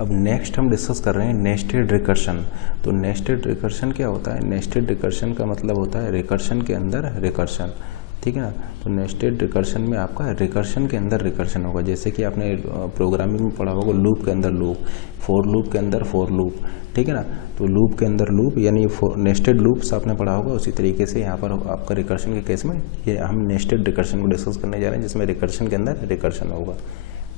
अब नेक्स्ट हम डिस्कस कर रहे हैं नेस्टेड रिकर्शन। तो नेस्टेड रिकर्शन क्या होता है? नेस्टेड रिकर्शन का मतलब होता है रिकर्शन के अंदर रिकर्शन, ठीक है ना। तो नेस्टेड रिकर्शन में आपका रिकर्शन के अंदर रिकर्शन होगा। जैसे कि आपने प्रोग्रामिंग में पढ़ा होगा लूप के अंदर लूप, फॉर लूप के अंदर फॉर लूप, ठीक है ना। तो लूप के अंदर लूप यानी नेस्टेड लूप्स आपने पढ़ा होगा। उसी तरीके से यहाँ पर आपका रिकर्शन के केस में ये हम नेस्टेड रिकर्शन को डिस्कस करने जा रहे हैं, जिसमें रिकर्शन के अंदर रिकर्शन होगा,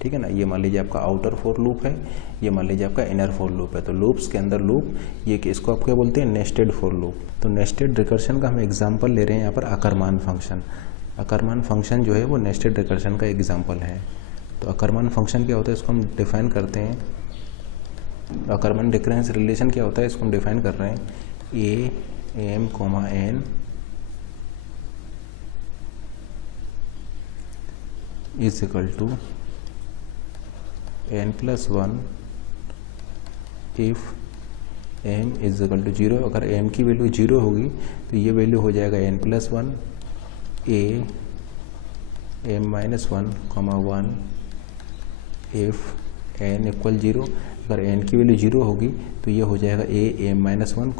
ठीक है ना। ये मान लीजिए आपका आउटर फॉर लूप है, ये मान लीजिए आपका इनर फॉर लूप है। तो लूप्स के अंदर लूप, ये इसको आप क्या बोलते हैं? Nested for loop. तो नेस्टेड रिकर्शन का हम एग्जांपल ले रहे हैं यहाँ पर अकरमान फंक्शन। अकरमान फंक्शन जो है वो नेस्टेड रिकर्शन का एग्जांपल है। तो अकरमान फंक्शन क्या होता है, इसको हम डिफाइन करते हैं। अकरमान डिकरेंस रिलेशन क्या होता है, इसको हम डिफाइन कर रहे हैं। A M comma N is equal to n+1 if m is equal to 0। अगर m की वैल्यू 0 होगी तो ये वैल्यू हो जाएगा n+1 a m-1, 1 if n equal 0। अगर n की वैल्यू 0 होगी तो ये हो जाएगा a m-1,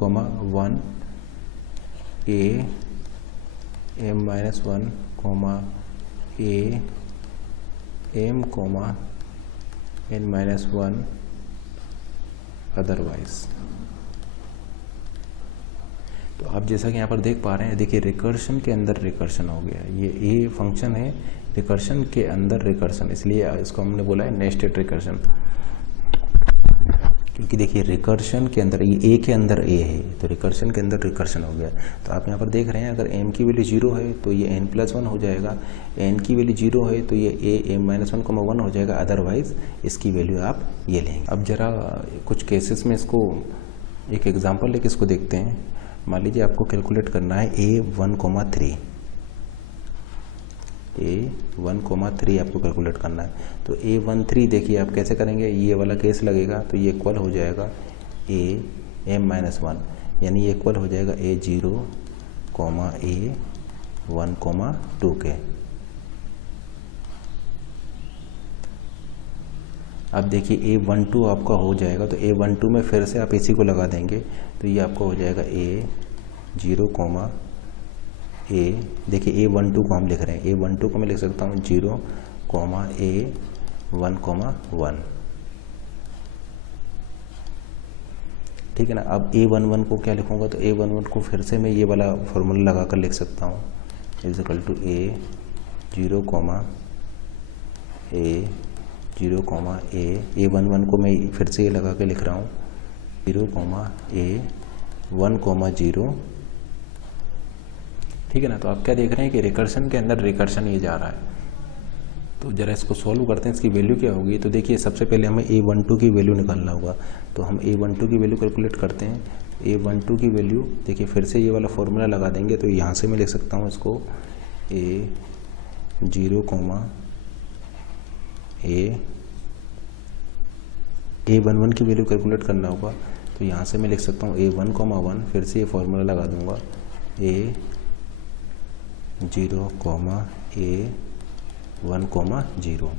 1 a m-1, a m, n-1 otherwise. तो आप जैसा कि यहाँ पर देख पा रहे हैं, देखिए रिकर्शन के अंदर रिकर्शन हो गया। ये ए फंक्शन है रिकर्शन के अंदर रिकर्शन, इसलिए इसको हमने बोला है नेस्टेड रिकर्शन। क्योंकि देखिए रिकर्शन के अंदर ये ए के अंदर ए है, तो रिकर्शन के अंदर रिकर्शन हो गया। तो आप यहाँ पर देख रहे हैं अगर m की वैल्यू 0 है तो ये n+1 हो जाएगा, n की वैल्यू 0 है तो ये a m-1, 1 हो जाएगा, अदरवाइज इसकी वैल्यू आप ये लेंगे। अब जरा कुछ केसेस में इसको एक एग्जाम्पल लेके इसको देखते हैं। मान लीजिए आपको कैलकुलेट करना है a1,3, a1,3 आपको कैलकुलेट करना है। तो a13 देखिए आप कैसे करेंगे, ये वाला केस लगेगा तो ये इक्वल हो जाएगा a m-1, यानी ये इक्वल हो जाएगा a0, a1, 2 के। अब देखिए a12 आपका हो जाएगा, तो a12 में फिर से आप इसी को लगा देंगे तो ये आपका हो जाएगा a0, a, देखिए a12 को हम लिख रहे हैं, a12 को मैं लिख सकता हूँ 0, a1, 1, ठीक है ना। अब a11 को क्या लिखूँगा, तो a11 को फिर से मैं ये वाला फॉर्मूला लगा कर लिख सकता हूँ, is equal to a0, a11 को मैं फिर से ये लगा के लिख रहा हूँ 0, a1, 0, ठीक है ना। तो आप क्या देख रहे हैं कि रिकर्शन के अंदर रिकर्शन ये जा रहा है। तो जरा इसको सॉल्व करते हैं, इसकी वैल्यू क्या होगी। तो देखिए सबसे पहले हमें a12 की वैल्यू निकालना होगा, तो हम a12 की वैल्यू कैलकुलेट करते हैं। a12 की वैल्यू देखिए फिर से ये वाला फॉर्मूला लगा देंगे, तो यहाँ से मैं लिख सकता हूँ इसको a0, a11 की वैल्यू कैलकुलेट करना होगा, तो यहाँ से मैं लिख सकता हूँ a1, 1, फिर से ये फॉर्मूला लगा दूंगा a0, a1, 0।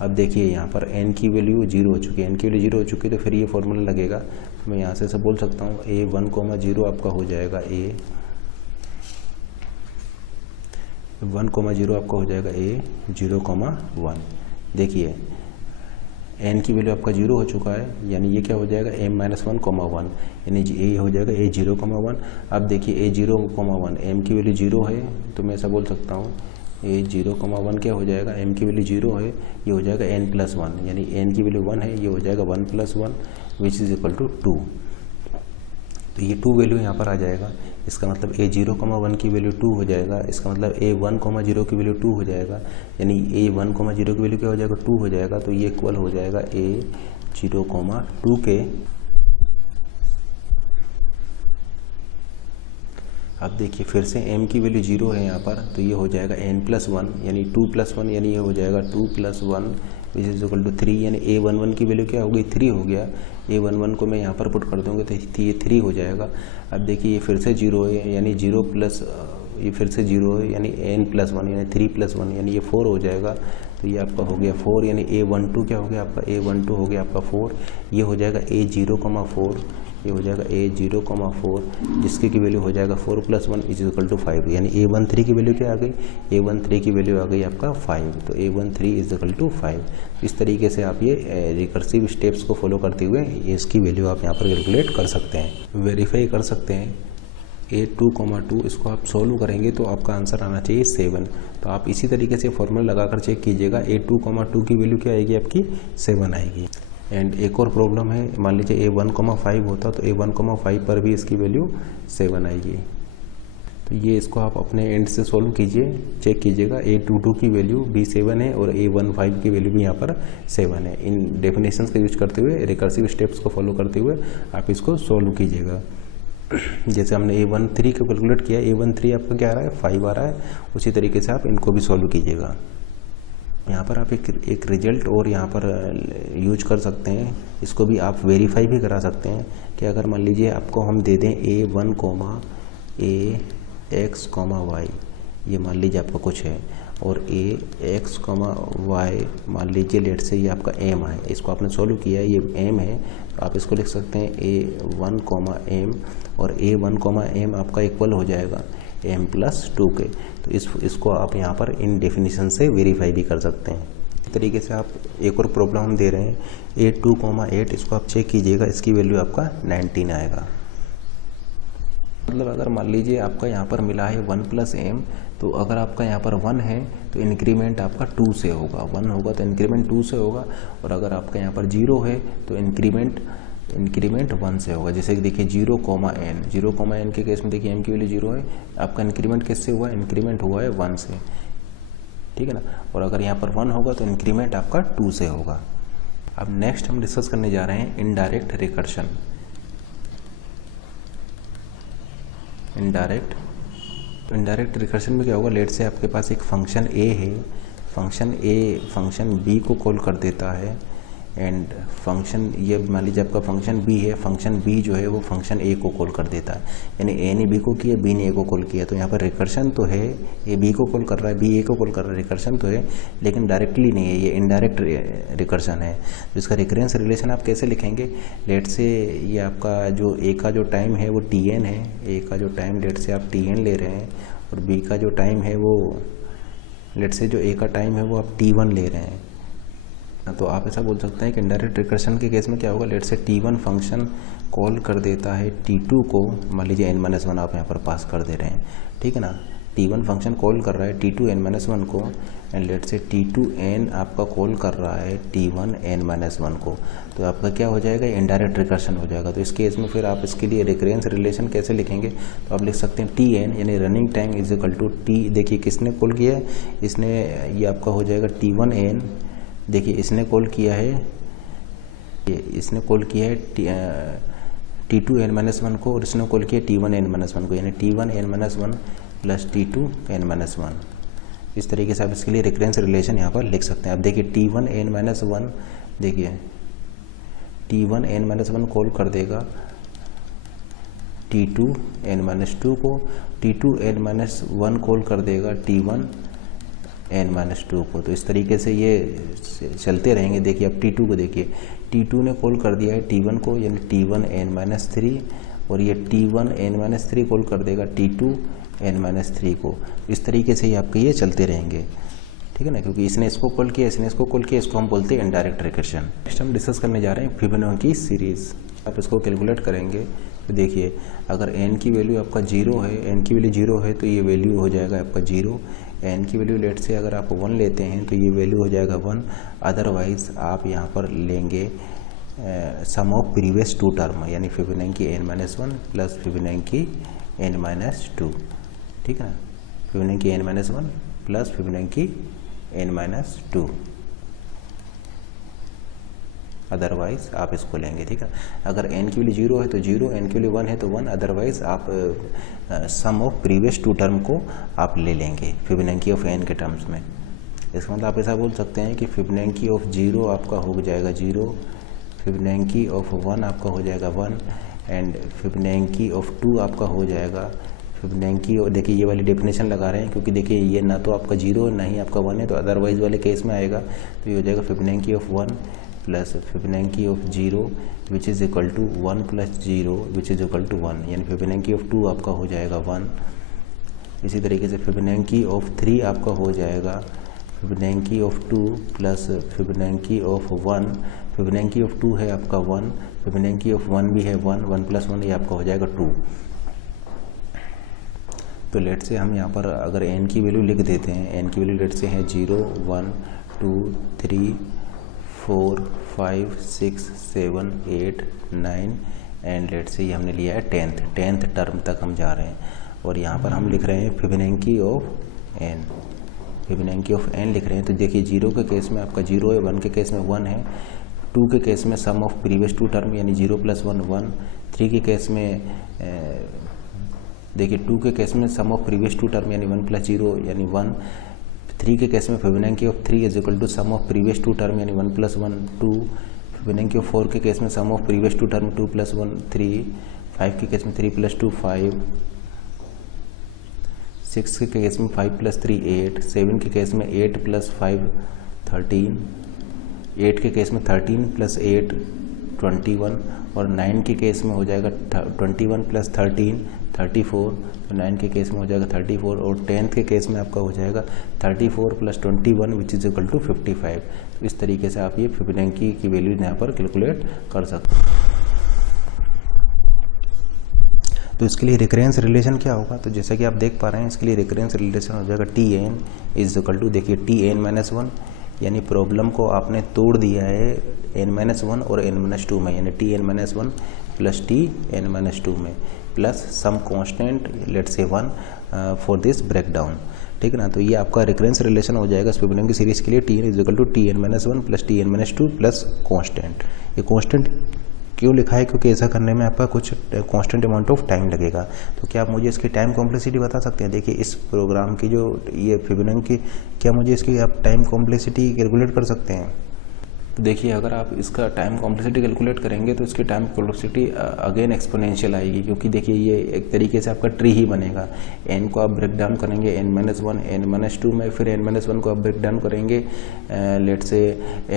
अब देखिए यहाँ पर n की वैल्यू 0 हो चुकी है, n की वैल्यू 0 हो चुकी है तो फिर ये फॉर्मूला लगेगा। तो मैं यहाँ से बोल सकता हूँ a1, 0 आपका हो जाएगा a1, 0 आपका हो जाएगा a0, 1। देखिए n की वैल्यू आपका 0 हो चुका है, यानी ये क्या हो जाएगा m-1, 1, यानी ये हो जाएगा a0, 1। अब देखिए a0, 1 m की वैल्यू 0 है, तो मैं ऐसा बोल सकता हूँ a0, 1 क्या हो जाएगा, m की वैल्यू 0 है, ये हो जाएगा n+1, यानी n की वैल्यू 1 है, ये हो जाएगा 1+1 विच इज़ इक्वल टू 2। तो ये 2 वैल्यू यहाँ पर आ जाएगा, इसका मतलब a0, 1 की वैल्यू 2 हो जाएगा, इसका मतलब a1, 0 की वैल्यू 2 हो जाएगा, यानी a1, 0 की वैल्यू क्या हो जाएगा 2 हो जाएगा। तो ये इक्वल हो जाएगा a0, 2 के। अब देखिए फिर से m की वैल्यू 0 है यहाँ पर, तो ये हो जाएगा n+1, यानी 2+1, यानी ये हो जाएगा 2+1 विच इज इक्वल टू 3, यानी a11 की वैल्यू क्या हो गई 3 हो गया। a11 को मैं यहाँ पर पुट कर दूँगा तो ये 3 हो जाएगा। अब देखिए ये फिर से 0 है, यानी 0 + ये फिर से 0 है, यानी n+1 यानी 3+1 यानी ये 4 हो जाएगा। तो ये आपका हो गया 4, यानी A12 क्या हो गया आपका, A12 हो गया आपका 4। ये हो जाएगा A0,4, ये हो जाएगा A0,4, जिसकी की वैल्यू हो जाएगा 4 + 1 = 5, यानी A13 की वैल्यू क्या आ गई, A13 की वैल्यू आ गई आपका 5। तो A13 = 5। इस तरीके से आप ये रिकर्सिव स्टेप्स को फॉलो करते हुए इसकी वैल्यू आप यहाँ पर कैलकुलेट कर सकते हैं, वेरीफाई कर सकते हैं। A2,2 इसको आप सोल्व करेंगे तो आपका आंसर आना चाहिए 7। तो आप इसी तरीके से फॉर्मूला लगाकर चेक कीजिएगा, A2,2 की वैल्यू क्या आएगी आपकी 7 आएगी। एंड एक और प्रॉब्लम है, मान लीजिए A1,5 होता तो A1,5 पर भी इसकी वैल्यू 7 आएगी। तो ये इसको आप अपने एंड से सॉल्व कीजिए, चेक कीजिएगा। A22 की वैल्यू भी 7 है और A15 की वैल्यू भी यहाँ पर 7 है। इन डेफिनेशंस का यूज करते हुए, रिकर्सिव स्टेप्स को फॉलो करते हुए आप इसको सॉल्व कीजिएगा। जैसे हमने A13 को कैलकुलेट किया, A13 आपका क्या आ रहा है 5 आ रहा है, उसी तरीके से आप इनको भी सॉल्व कीजिएगा। यहाँ पर आप एक रिजल्ट और यहाँ पर यूज कर सकते हैं, इसको भी आप वेरीफाई भी करा सकते हैं कि अगर मान लीजिए आपको हम दे दें A1, AX, Y, ये मान लीजिए आपका कुछ है, और AX, Y मान लीजिए लेट से ये आपका M है, इसको आपने सॉल्व किया है, ये M है, तो आप इसको लिख सकते हैं A1, M, और A1, M आपका इक्वल हो जाएगा M+2 के। तो इसको आप यहाँ पर इन डेफिनेशन से वेरीफाई भी कर सकते हैं। इस तरीके से आप एक और प्रॉब्लम हम दे रहे हैं A2,8, इसको आप चेक कीजिएगा, इसकी वैल्यू आपका 19 आएगा। मतलब अगर मान लीजिए आपका यहाँ पर मिला है 1 + M, तो अगर आपका यहाँ पर 1 है तो इंक्रीमेंट आपका 2 से होगा, 1 होगा तो इंक्रीमेंट 2 से होगा, और अगर आपका यहाँ पर 0 है तो इंक्रीमेंट 1 से होगा। जैसे कि देखिए 0,n के केस में देखिए m की वैल्यू 0 है, आपका इंक्रीमेंट किससे हुआ है, इंक्रीमेंट हुआ है 1 से, ठीक है ना। और अगर यहाँ पर 1 होगा तो इंक्रीमेंट आपका 2 से होगा। अब नेक्स्ट हम डिस्कस करने जा रहे हैं इनडायरेक्ट रिकर्शन। इनडायरेक्ट रिकर्शन में क्या होगा, लेट से आपके पास एक फंक्शन A है, फंक्शन A फंक्शन B को कॉल कर देता है, एंड फंक्शन ये मान लीजिए आपका फंक्शन B है, फंक्शन B जो है वो फंक्शन A को कॉल कर देता है, यानी A ने B को किया, B ने A को कॉल किया। तो यहाँ पर रिकर्शन तो है, A B को कॉल कर रहा है, B A को कॉल कर रहा है, रिकर्शन तो है, लेकिन डायरेक्टली नहीं है, ये इनडायरेक्ट रिकर्शन है। तो इसका रिकरेंस रिलेशन आप कैसे लिखेंगे, लेट से ये आपका जो A का जो टाइम है वो Tn है, A का जो टाइम लेट से आप Tn ले रहे हैं, और B का जो टाइम है वो लेट से जो A का टाइम है वो आप T1 ले रहे हैं। तो आप ऐसा बोल सकते हैं कि इनडायरेक्ट रिकर्शन के केस में क्या होगा, लेट से T1 फंक्शन कॉल कर देता है T2 को, मान लीजिए n-1 आप यहाँ पर पास कर दे रहे हैं, ठीक है ना। T1 फंक्शन कॉल कर रहा है T2 n-1 को, एंड लेट से T2n आपका कॉल कर रहा है T1 n-1 को। तो आपका क्या हो जाएगा, इनडायरेक्ट रिकर्शन हो जाएगा। तो इस केस में फिर आप इसके लिए रिकरेंस रिलेशन कैसे लिखेंगे, तो आप लिख सकते हैं Tn यानी रनिंग टाइम = T, देखिए किसने कॉल किया है, इसने, ये आपका हो जाएगा T1n, देखिए इसने कॉल किया है, ये इसने कॉल किया है T2 n-1 को, और इसने कॉल किया T1 n-1 को, यानी T1 n-1 + T2 n-1। इस तरीके से आप इसके लिए रिकरेंस रिलेशन यहाँ पर लिख सकते हैं। अब देखिए T1 n-1, देखिए T1 n-1 कॉल कर देगा T2 n-2 को, T2 n-1 कॉल कर देगा T1 n-2 को। तो इस तरीके से ये चलते रहेंगे। देखिए अब T2 को देखिए, T2 ने कॉल कर दिया है T1 को, यानी T1 n-3, और ये T1 n-3 कॉल कर देगा T2 n-3 को। इस तरीके से ही आपके ये चलते रहेंगे, ठीक है ना, क्योंकि इसने इसको कॉल किया, इसने इसको कॉल किया, इसको हम बोलते हैं इनडायरेक्ट रिकर्शन। नेक्स्ट हम डिस्कस करने जा रहे हैं फिबोनाची सीरीज़। आप इसको कैलकुलेट करेंगे तो देखिए अगर n की वैल्यू आपका 0 है, n की वैल्यू 0 है तो ये वैल्यू हो जाएगा आपका 0। n की वैल्यू लेट से अगर आप 1 लेते हैं तो ये वैल्यू हो जाएगा 1। अदरवाइज आप यहाँ पर लेंगे सम ऑफ प्रीवियस 2 टर्म, यानी फिबोनाची n-1 + फिबोनाची n-2, ठीक है ना, Fibonacci n-1 + Fibonacci n-2। Otherwise आप इसको लेंगे, ठीक है। अगर n की वैल्यू 0 है तो 0, n की वैल्यू 1 है तो 1, अदरवाइज आप सम ऑफ प्रीवियस 2 टर्म को आप ले लेंगे फिबोनाची ऑफ n के टर्म्स में। इसका मतलब आप ऐसा बोल सकते हैं कि फिबोनाची ऑफ 0 आपका हो जाएगा 0, फिबोनाची ऑफ 1 आपका हो जाएगा 1, एंड फिबोनाची ऑफ 2 आपका हो जाएगा फिबोनाची, और देखिए ये वाली डेफिनेशन लगा रहे हैं क्योंकि देखिए ये ना तो आपका 0 ना ही आपका 1 है, तो अदरवाइज वाले केस में आएगा तो ये हो जाएगा Fibonacci of 1 plus Fibonacci of 0 which is equal to 1 plus 0 which is equal to 1, यानी फिबोनाची ऑफ 2 आपका हो जाएगा 1। इसी तरीके से फिबोनाची ऑफ 3 आपका हो जाएगा Fibonacci of 2 plus Fibonacci of 1। Fibonacci of 2 है आपका 1, फिबोनाची ऑफ 1 भी है 1, 1 प्लस 1 ये आपका हो जाएगा 2। तो लेट से हम यहाँ पर अगर n की वैल्यू लिख देते हैं, n की वैल्यू लेट से है 0 1 2 3 4 5 6 7 8 9 एंड लेट से ये हमने लिया है 10th टर्म तक हम जा रहे हैं, और यहाँ पर हम लिख रहे हैं Fibonacci of n, Fibonacci of n लिख रहे हैं। तो देखिए 0 के केस में आपका 0 है, 1 के केस में 1 है, 2 के केस में सम ऑफ प्रीवियस 2 टर्म यानी 0 प्लस 1 1, 3 के केस में देखिए 2 के केस में सम ऑफ प्रीवियस 2 टर्म यानी 1 प्लस 0 यानी 1, 3 के केस में Fibonacci of 3 is equal to sum of previous 2 term यानी 1 प्लस 1 2, फिबोनाची ऑफ 4 के केस में सम ऑफ प्रीवियस 2 टर्म 2 प्लस 1 3, 5 के केस में 3 प्लस 2 5, 6 के केस में 5 प्लस 3 8, 7 के केस में 8 प्लस 5 13, 8 के केस में 13 प्लस 8 21, और 9 के केस में हो जाएगा 21 प्लस 13 34, तो 9 के केस में हो जाएगा 34, और 10th के केस में आपका हो जाएगा 34 plus 21 which is equal to 55। तो इस तरीके से आप ये फिबोनाची की वैल्यू यहाँ पर कैलकुलेट कर सकते हैं। तो इसके लिए रिकरेंस रिलेशन क्या होगा, तो जैसा कि आप देख पा रहे हैं इसके लिए रिकरेंस रिलेशन हो जाएगा Tn इज इक्वल टू, देखिए Tn-1 यानी प्रॉब्लम को आपने तोड़ दिया है n-1 और n-2 में, यानी Tn-1 प्लस Tn-2 में प्लस सम कांस्टेंट लेट से 1 फॉर दिस ब्रेकडाउन, ठीक है ना। तो ये आपका रिकरेंस रिलेशन हो जाएगा फिबोनाची सीरीज के लिए Tn is equal to Tn-1 plus Tn-2 plus constant. ये कांस्टेंट क्यों लिखा है, क्योंकि ऐसा करने में आपका कुछ कांस्टेंट अमाउंट ऑफ टाइम लगेगा। तो क्या आप मुझे इसकी टाइम कॉम्प्लेक्सिटी बता सकते हैं? देखिए इस प्रोग्राम की जो ये फिबोनाची, क्या मुझे इसकी आप टाइम कॉम्प्लेक्सिटी कैलकुलेट कर सकते हैं? तो देखिए अगर आप इसका टाइम कॉम्प्लेक्सिटी कैलकुलेट करेंगे तो इसकी टाइम कॉम्प्लेक्सिटी अगेन एक्सपोनेंशियल आएगी, क्योंकि देखिए ये एक तरीके से आपका ट्री ही बनेगा। n को आप ब्रेक डाउन करेंगे n-1 n-2 में, फिर n-1 को आप ब्रेक डाउन करेंगे लेट से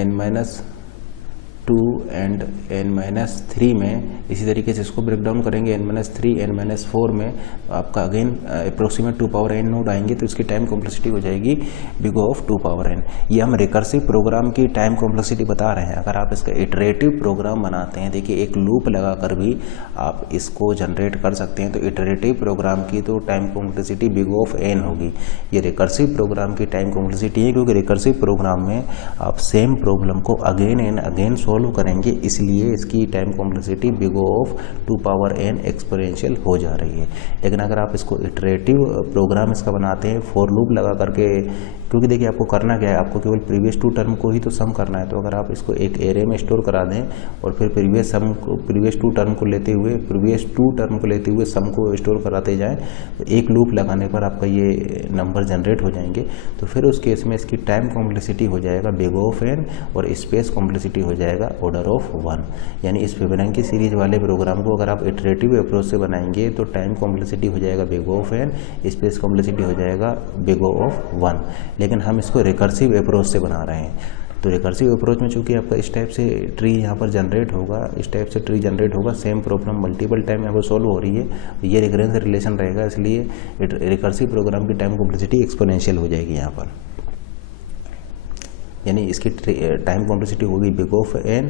n-2 एंड n-3 में, इसी तरीके से इसको ब्रेक डाउन करेंगे n-3 n-4 में, आपका again approximate 2 power n node आएंगे, तो इसकी टाइम कॉम्प्लेक्सिटी हो जाएगी बिग ऑफ 2 पावर n। ये हम रिकर्सिव प्रोग्राम की टाइम कॉम्प्लेक्सिटी बता रहे हैं। अगर आप इसका इटरेटिव प्रोग्राम बनाते हैं, देखिए एक लूप लगाकर भी आप इसको जनरेट कर सकते हैं, तो इटरेटिव प्रोग्राम की तो time complexity big of n होगी। ये रिकर्सिव प्रोग्राम की टाइम कॉम्प्लेक्सिटी है, क्योंकि रिकर्सिव प्रोग्राम में आप सेम प्रॉब्लम को अगेन एंड अगेन सॉल्व करेंगे, इसलिए इसकी time complexity big of 2 power n exponential हो जा रही है। लेकिन अगर आप इसको इटरेटिव प्रोग्राम इसका बनाते हैं फॉर लूप लगा करके, क्योंकि देखिए आपको करना क्या है, आपको केवल प्रीवियस 2 टर्म को ही तो सम करना है। तो अगर आप इसको एक एरे में स्टोर करा दें और फिर प्रीवियस 2 टर्म को लेते हुए सम को स्टोर कराते जाएं, तो एक लूप लगाने पर आपका ये नंबर जनरेट हो जाएंगे। तो फिर उस केस में इसकी टाइम कॉम्प्लेक्सिटी हो जाएगा बिग ऑफ n और स्पेस कॉम्प्लेक्सिटी हो जाएगा ऑर्डर ऑफ 1। यानी इस फिबोनाची सीरीज वाले प्रोग्राम को अगर आप इटरेटिव अप्रोच से बनाएंगे तो टाइम कॉम्प्लेक्सिटी हो जाएगा big of n, space complexity हो जाएगा बिग ऑफ 1। लेकिन हम इसको रिकर्सिव अप्रोच से बना रहे हैं, तो रिकर्सिव अप्रोच में चूंकि आपका इस टाइप से ट्री यहाँ पर जनरेट होगा, सेम प्रॉब्लम मल्टीपल टाइम यहाँ पर सॉल्व हो रही है, ये रिकरेंस रिलेशन रहेगा, इसलिए रिकर्सिव प्रोग्राम की टाइम कॉम्प्लेक्सिटी एक्सपोनेंशियल हो जाएगी यहाँ पर। यानी इसकी टाइम कॉम्प्लेक्सिटी होगी बिग ऑफ n,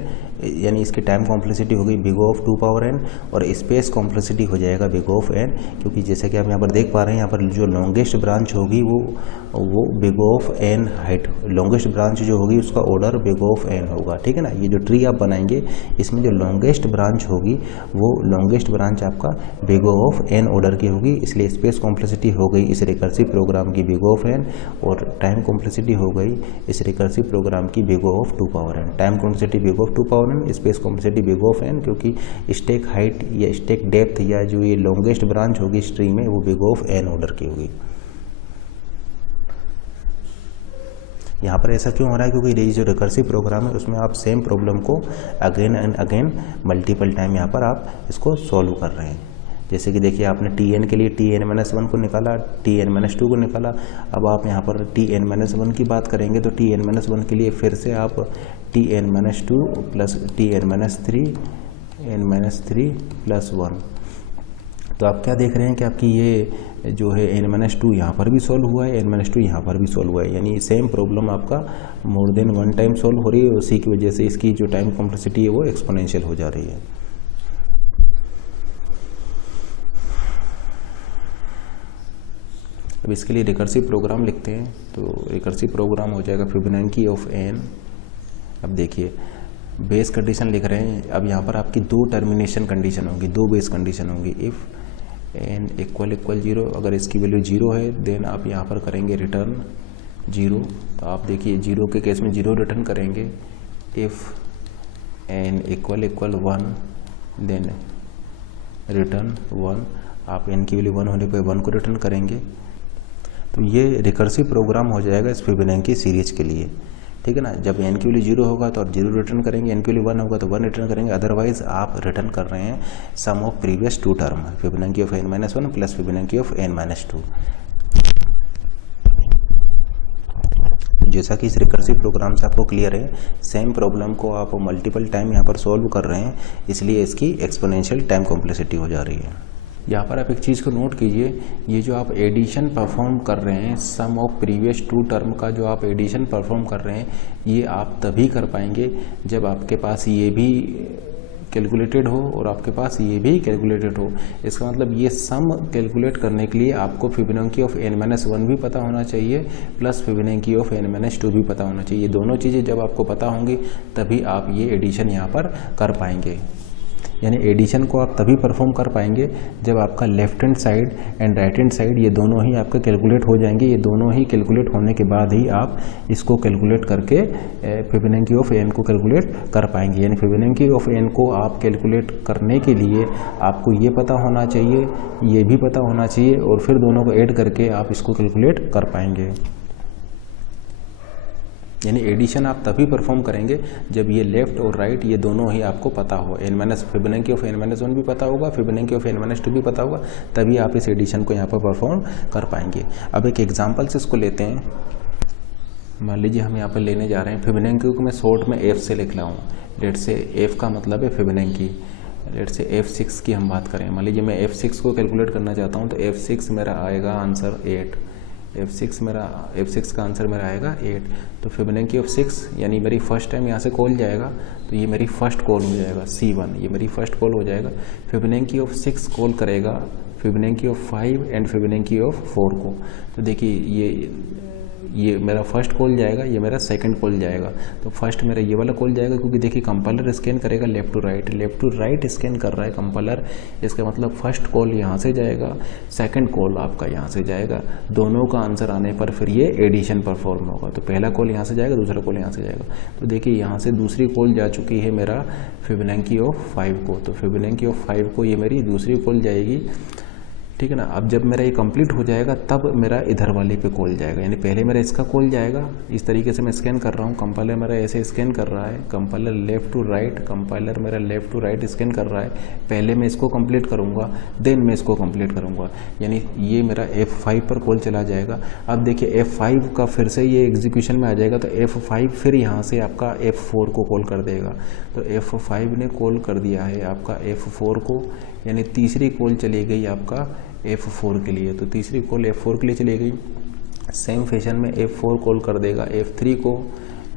यानी इसकी टाइम कॉम्प्लेक्सिटी होगी बिग ऑफ 2 पावर n, और स्पेस कॉम्प्लेक्सिटी हो जाएगा बिग ऑफ n, क्योंकि जैसे कि आप यहाँ पर देख पा रहे हैं, यहाँ पर जो लॉन्गेस्ट ब्रांच होगी वो big of n height, longest branch जो होगी उसका ऑर्डर बिग ऑफ n होगा, ठीक है ना। ये जो ट्री आप बनाएंगे इसमें जो लॉन्गेस्ट ब्रांच होगी वो लॉन्गेस्ट ब्रांच आपका बिग ऑफ n ऑर्डर की होगी, इसलिए स्पेस कॉम्प्लेक्सिटी हो गई इस रिकर्सिव प्रोग्राम की बिग ऑफ n, और टाइम कॉम्प्लेक्सिटी हो गई इस रिकर्सिव प्रोग्राम की big of 2 power n। Time complexity big of 2 power n, space complexity big of n, क्योंकि स्टैक हाइट या स्टैक डेप्थ या जो ये लॉन्गेस्ट ब्रांच होगी इस ट्री में वो बिग ऑफ n ऑर्डर की होगी। यहाँ पर ऐसा क्यों हो रहा है, क्योंकि ये जो रिकर्सिव प्रोग्राम है उसमें आप सेम प्रॉब्लम को again and again multiple time यहाँ पर आप इसको सॉल्व कर रहे हैं। जैसे कि देखिए आपने Tn के लिए Tn-1 को निकाला, Tn-2 को निकाला। अब आप यहाँ पर Tn-1 की बात करेंगे तो Tn-1 के लिए फिर से आप Tn-2 plus Tn-3 n-3 plus 1। तो आप क्या देख रहे हैं कि आपकी ये जो है n-2 यहाँ पर भी सॉल्व हुआ है, n-2 यहाँ पर भी सॉल्व हुआ है, यानी सेम प्रॉब्लम आपका more than one time solve हो रही है। उसी की वजह से इसकी जो टाइम कॉम्प्लेक्सिटी है वो एक्सपोनेंशियल हो जा रही है। अब इसके लिए रिकर्सिव प्रोग्राम लिखते हैं। तो रिकर्सिव प्रोग्राम हो जाएगा फिबोनाची ऑफ n। अब देखिए बेस कंडीशन लिख रहे हैं। अब यहाँ पर आपकी दो टर्मिनेशन कंडीशन होंगी, दो बेस कंडीशन होंगी। इफ़ n इक्वल 0, अगर इसकी वैल्यू 0 है देन आप यहाँ पर करेंगे रिटर्न 0। तो आप देखिए 0 के केस में 0 रिटर्न करेंगे। If n equal 1 then return 1। आप n की वैल्यू 1 होने पर 1 को रिटर्न करेंगे। तो ये रिकर्सिव प्रोग्राम हो जाएगा इस फिबोनाची सीरीज के लिए, ठीक है ना। जब n की वैल्यू 0 होगा तो आप 0 रिटर्न करेंगे, n की वैल्यू 1 होगा तो 1 रिटर्न करेंगे। अदरवाइज आप रिटर्न कर रहे हैं sum of previous two term, Fibonacci of n-1 plus Fibonacci of n-2। जैसा कि इस रिकर्सिव प्रोग्राम से आपको क्लियर है, सेम प्रॉब्लम को आप मल्टीपल टाइम यहाँ पर सॉल्व कर रहे हैं, इसलिए इसकी एक्सपोनेंशियल टाइम कॉम्प्लेक्सिटी हो जा रही है। यहाँ पर आप एक चीज़ को नोट कीजिए, ये जो आप एडिशन परफॉर्म कर रहे हैं, sum of previous two term का जो आप एडिशन परफॉर्म कर रहे हैं, ये आप तभी कर पाएंगे जब आपके पास ये भी कैलकुलेटेड हो और आपके पास ये भी कैलकुलेटेड हो। इसका मतलब ये सम कैलकुलेट करने के लिए आपको फिबोनाची ऑफ n-1 भी पता होना चाहिए प्लस फिबोनाची ऑफ n-2 भी पता होना चाहिए। ये दोनों चीज़ें जब आपको पता होंगी तभी आप ये एडिशन यहाँ पर कर पाएंगे। यानी एडिशन को आप तभी परफॉर्म कर पाएंगे जब आपका left hand side and right hand side ये दोनों ही आपका कैलकुलेट हो जाएंगे। ये दोनों ही कैलकुलेट होने के बाद ही आप इसको कैलकुलेट करके फिबोनाची ऑफ n को कैलकुलेट कर पाएंगे। यानी फिबोनाची ऑफ n को आप कैलकुलेट करने के लिए आपको ये पता होना चाहिए, ये भी पता होना चाहिए, और फिर दोनों को ऐड करके आप इसको कैलकुलेट कर पाएंगे। यानी एडिशन आप तभी परफॉर्म करेंगे जब ये लेफ्ट और राइट ये दोनों ही आपको पता हो। फिबोनाची ऑफ n-1 भी पता होगा, फिबोनाची ऑफ n-2 भी पता होगा, तभी आप इस एडिशन को यहाँ पर परफॉर्म कर पाएंगे। अब एक एग्जांपल से इसको लेते हैं। मान लीजिए हम यहाँ पर लेने जा रहे हैं फिबोनाची को मैं शॉर्ट में f से लिख रहा हूँ। लेट से f का मतलब है फिबोनाची। लेट से f6 की हम बात करें, मान लीजिए मैं f6 को कैलकुलेट करना चाहता हूँ, तो f6 मेरा आएगा आंसर 8। f6 का आंसर मेरा आएगा 8। तो फिबोनाची ऑफ 6 यानी मेरी फर्स्ट टाइम यहाँ से कॉल जाएगा, तो ये मेरी फर्स्ट कॉल हो जाएगा C1, ये मेरी फर्स्ट कॉल हो जाएगा। फिबोनाची ऑफ 6 कॉल करेगा Fibonacci of 5 and Fibonacci of 4 को। तो देखिए ये मेरा फर्स्ट कॉल जाएगा, ये मेरा सेकंड कॉल जाएगा। तो फर्स्ट मेरा ये वाला कॉल जाएगा, क्योंकि देखिए कंपाइलर स्कैन करेगा लेफ्ट टू राइट स्कैन कर रहा है कंपाइलर। इसका मतलब फर्स्ट कॉल यहाँ से जाएगा, सेकंड कॉल आपका यहाँ से जाएगा। दोनों का आंसर आने पर फिर ये एडिशन परफॉर्म होगा। तो पहला कॉल यहाँ से जाएगा, दूसरा कॉल यहाँ से जाएगा। तो देखिए यहाँ से दूसरी कॉल जा चुकी है मेरा फिबोनाची ऑफ 5 को। तो फिबोनाची ऑफ 5 को ये मेरी दूसरी कॉल जाएगी, ठीक है ना। अब जब मेरा ये कंप्लीट हो जाएगा तब मेरा इधर वाले पे कॉल जाएगा, यानी पहले मेरा इसका कॉल जाएगा। इस तरीके से मैं स्कैन कर रहा हूँ, कंपाइलर मेरा ऐसे स्कैन कर रहा है, कंपाइलर मेरा लेफ्ट टू राइट स्कैन कर रहा है। पहले मैं इसको कंप्लीट करूँगा, देन मैं इसको कंप्लीट करूँगा, यानी ये मेरा F5 पर कॉल चला जाएगा। अब देखिए F5 का फिर से ये एग्जीक्यूशन में आ जाएगा, तो F5 फिर यहाँ से आपका F4 को कॉल कर देगा। तो F5 ने कॉल कर दिया है आपका F4 को, यानी तीसरी कॉल चली गई आपका F4 के लिए। तो तीसरी कॉल F4 के लिए चली गई। सेम फैशन में F4 कॉल कर देगा F3 को,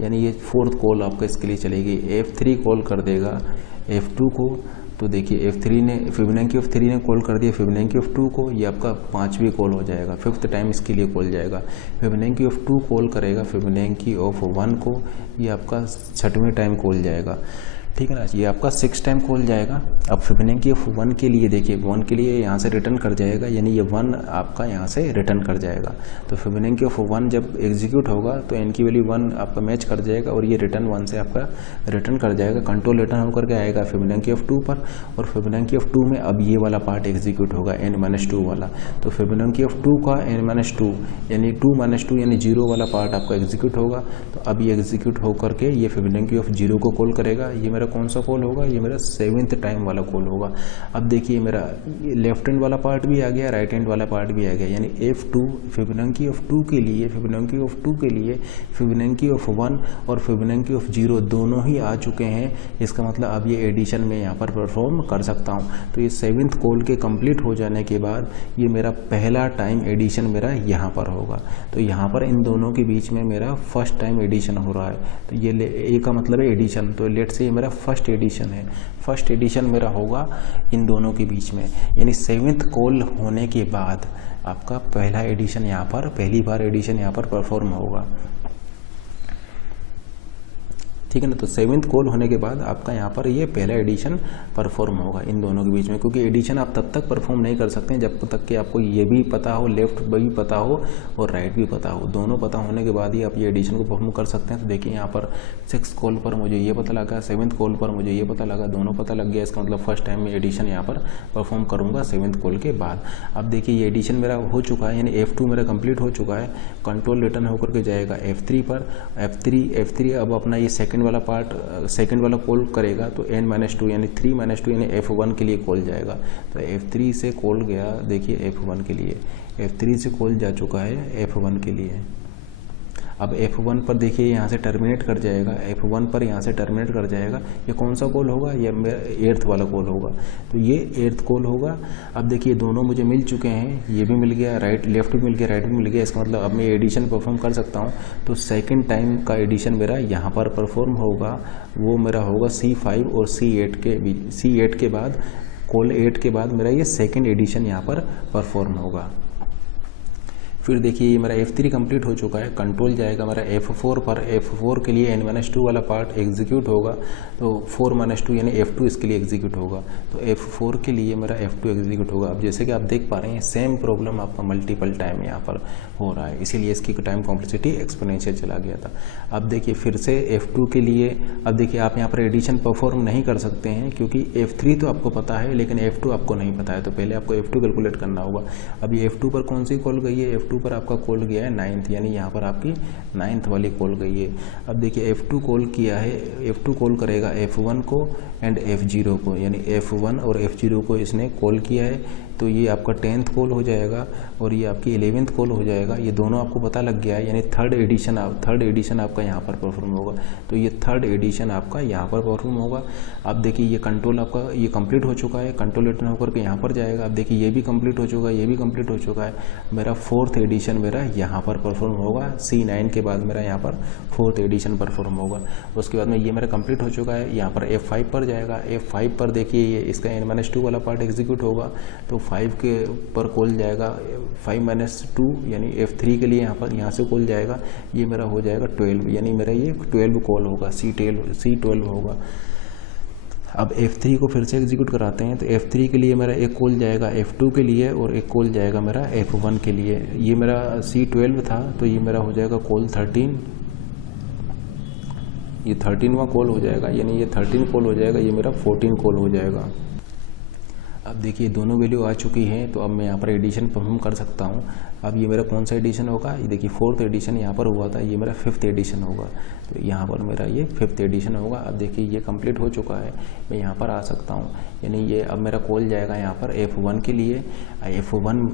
यानी ये फोर्थ कॉल आपका इसके लिए चलेगी। F3 कॉल कर देगा F2 को। तो देखिए F3 ने फिबोनाची ऑफ 3 ने कॉल कर दिया फिबोनाची ऑफ 2 को, ये आपका पांचवी कॉल हो जाएगा, फिफ्थ टाइम इसके लिए कॉल जाएगा। फिबोनाची ऑफ 2 कॉल करेगा फिबोनाची ऑफ 1 को, ये आपका छठवें टाइम कॉल जाएगा, ठीक है ना। ये आपका 6 टाइम कॉल जाएगा। अब फिबोनाची ऑफ 1 के लिए देखिए 1 के लिए यहाँ से रिटर्न कर जाएगा, यानी ये 1 आपका यहाँ से रिटर्न कर जाएगा। तो फिबोनाची ऑफ 1 जब एग्जीक्यूट होगा तो n की वैल्यू 1 आपका मैच कर जाएगा और ये रिटर्न 1 से आपका रिटर्न कर जाएगा। कंट्रोल रिटर्न होकर के आएगा फिबोनाची ऑफ 2 पर, और फिबोनाची ऑफ 2 में अब ये वाला पार्ट एग्जीक्यूट होगा n-2 वाला। तो फिबोनाची ऑफ 2 का n-2 यानी 2 यानी 0 वाला पार्ट आपका एग्जीक्यूट होगा। तो अब ये एग्जीक्यूट होकर के ये फिबोनाची ऑफ 0 को कॉल करेगा। ये मेरा कौन सा कॉल होगा, ये मेरा 7th टाइम वाला कॉल होगा। अब देखिए मेरा लेफ्ट हैंड वाला पार्ट भी आ गया, राइट हैंड वाला पार्ट भी आ गया, यानी F2 फिबोनाची ऑफ 2 के लिए, फिबोनाची ऑफ 2 के लिए फिबोनाची ऑफ 1 और फिबोनाची ऑफ 0 दोनों ही आ चुके हैं। इसका मतलब अब ये एडिशन में यहाँ पर परफॉर्म कर सकता हूँ। तो ये 7th कॉल के कंप्लीट हो जाने के बाद ये मेरा पहला टाइम एडिशन मेरा यहाँ पर होगा। तो यहाँ पर इन दोनों के बीच में मेरा फर्स्ट टाइम एडिशन हो रहा है। तो ये ए का मतलब है एडिशन, तो लेट से ये मेरा फर्स्ट एडिशन है। फर्स्ट एडिशन मेरा होगा इन दोनों के बीच में, यानी 7th कॉल होने के बाद आपका पहला एडिशन यहाँ पर, पहली बार एडिशन यहाँ पर परफॉर्म होगा, ठीक है ना। तो 7th कॉल होने के बाद आपका यहाँ पर ये पहला एडिशन परफॉर्म होगा इन दोनों के बीच में, क्योंकि एडिशन आप तब तक परफॉर्म नहीं कर सकते हैं जब तक कि आपको ये भी पता हो, लेफ्ट भी पता हो और राइट भी पता हो। दोनों पता होने के बाद ही आप ये एडिशन को परफॉर्म कर सकते हैं। तो देखिए यहाँ पर 6th कॉल पर मुझे ये पता लगा, 7th कॉल पर मुझे ये पता लगा, दोनों पता लग गया। इसका मतलब फर्स्ट टाइम में एडिशन यहाँ पर परफॉर्म करूँगा 7th कॉल के बाद। अब देखिए ये एडिशन मेरा हो चुका है, यानी F2 मेरा कंप्लीट हो चुका है। कंट्रोल रिटर्न होकर के जाएगा F3 पर। F3 अब अपना ये सेकंड वाला पार्ट, सेकंड वाला कॉल करेगा, तो n-2 यानी 3-2 यानी F1 के लिए कॉल जाएगा। तो F3 से कॉल गया, देखिए F1 के लिए, F3 से कॉल जा चुका है F1 के लिए। अब F1 पर देखिए यहाँ से टर्मिनेट कर जाएगा, F1 पर यहाँ से टर्मिनेट कर जाएगा। ये कौन सा कॉल होगा, ये मेरा 8th वाला कॉल होगा। तो ये 8th कॉल होगा। अब देखिए दोनों मुझे मिल चुके हैं, ये भी मिल गया, राइट लेफ्ट भी मिल गया, राइट भी मिल गया। इसका मतलब अब मैं एडिशन परफॉर्म कर सकता हूँ। तो सेकंड टाइम का एडिशन मेरा यहाँ पर परफॉर्म होगा, वो मेरा होगा C5 और C8 के बीच। C8 के बाद, कॉल 8 के बाद मेरा ये सेकेंड एडिशन यहाँ पर परफॉर्म होगा। फिर देखिए ये मेरा F3 कंप्लीट हो चुका है, कंट्रोल जाएगा मेरा F4 पर। F4 के लिए n-2 वाला पार्ट एग्जीक्यूट होगा, तो 4-2 यानी F2 इसके लिए एग्जीक्यूट होगा। तो F4 के लिए मेरा F2 एग्जीक्यूट होगा। अब जैसे कि आप देख पा रहे हैं सेम प्रॉब्लम आपका मल्टीपल टाइम यहाँ पर हो रहा है, इसीलिए इसकी टाइम कॉम्प्लेक्सिटी एक्सपोनेंशियल चला गया था। अब देखिए फिर से F2 के लिए, अब देखिए आप यहाँ पर एडिशन परफॉर्म नहीं कर सकते हैं क्योंकि F3 तो आपको पता है लेकिन F2 आपको नहीं पता है, तो पहले आपको F2 कैलकुलेट करना होगा। अब ये F2 पर कौन सी कॉल गई है, F2 पर आपका कॉल गया है 9th, यानी यहाँ पर आपकी 9th वाली कॉल गई है। अब देखिए F2 कॉल किया है, F2 कॉल करेगा F1 को एंड F0 को, यानी F1 और F0 को इसने कॉल किया है। तो ये आपका 10th कॉल हो जाएगा और ये आपकी 11th कॉल हो जाएगा। ये दोनों आपको पता लग गया है, यानी थर्ड एडिशन आपका यहाँ पर परफॉर्म होगा। तो ये थर्ड एडिशन आपका यहाँ पर परफॉर्म होगा। अब देखिए ये कंट्रोल आपका ये कंप्लीट हो चुका है, कंट्रोल रिटर्न होकर के यहाँ पर जाएगा। अब देखिए ये भी कंप्लीट हो चुका है, ये भी कंप्लीट हो चुका है। मेरा 4th एडिशन मेरा यहाँ पर परफॉर्म होगा। C9 के बाद मेरा यहाँ पर 4th एडिशन परफॉर्म होगा। उसके बाद में ये मेरा कंप्लीट हो चुका है, यहाँ पर F5 पर जाएगा। F5 पर देखिए ये इसका n-2 वाला पार्ट एग्जीक्यूट होगा, तो 5 के पर कॉल जाएगा 5-2 यानी F3 के लिए यहाँ से कॉल जाएगा। ये मेरा हो जाएगा 12, यानी मेरा ये 12 कॉल होगा, C12 होगा। अब F3 को फिर से एग्जीक्यूट कराते हैं, तो F3 के लिए मेरा एक कॉल जाएगा F2 के लिए और एक कॉल जाएगा मेरा F1 के लिए। ये मेरा C12 था, तो ये मेरा हो जाएगा कॉल 13, ये 13वां कॉल हो जाएगा, यानी ये 13 कॉल हो जाएगा, ये मेरा 14 कॉल हो जाएगा। अब देखिए दोनों वैल्यू आ चुकी हैं, तो अब मैं यहाँ पर एडिशन परफॉर्म कर सकता हूँ। अब ये मेरा कौन सा एडिशन होगा, ये देखिए 4th एडिशन यहाँ पर हुआ था, ये मेरा 5th एडिशन होगा। तो यहाँ पर मेरा ये 5th एडिशन होगा। अब देखिए ये कंप्लीट हो चुका है, मैं यहाँ पर आ सकता हूँ, यानी ये अब मेरा कॉल जाएगा यहाँ पर F1 के लिए। F1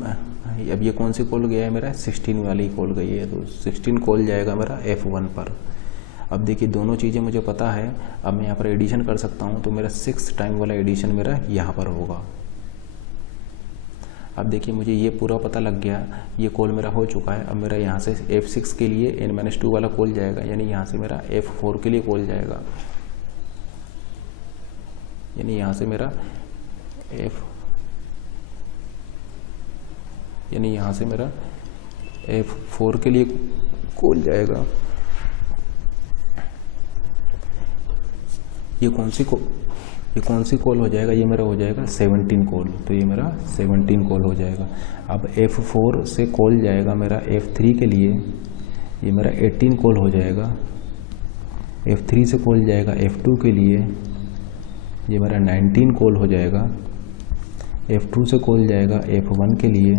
अब ये कौन सी कॉल गया है, मेरा 16 वाली कॉल गई है, तो 16 कॉल जाएगा मेरा F1 पर। अब देखिए दोनों चीज़ें मुझे पता है, अब मैं यहाँ पर एडिशन कर सकता हूँ, तो मेरा 6th टाइम वाला एडिशन मेरा यहाँ पर होगा। अब देखिए मुझे ये पूरा पता लग गया, ये कॉल मेरा हो चुका है। अब मेरा यहाँ से F6 के लिए n-2 वाला कॉल जाएगा, यानी यहाँ से मेरा F4 के लिए कॉल जाएगा, यानी यहाँ से मेरा F4 के लिए कॉल जाएगा। ये कौन सी कॉल हो जाएगा, ये मेरा हो जाएगा 17 कॉल, तो ये मेरा 17 कॉल हो जाएगा। अब F4 से कॉल जाएगा मेरा F3 के लिए, ये मेरा 18 कॉल हो जाएगा। F3 से कॉल जाएगा F2 के लिए, ये मेरा 19 कॉल हो जाएगा। F2 से कॉल जाएगा F1 के लिए,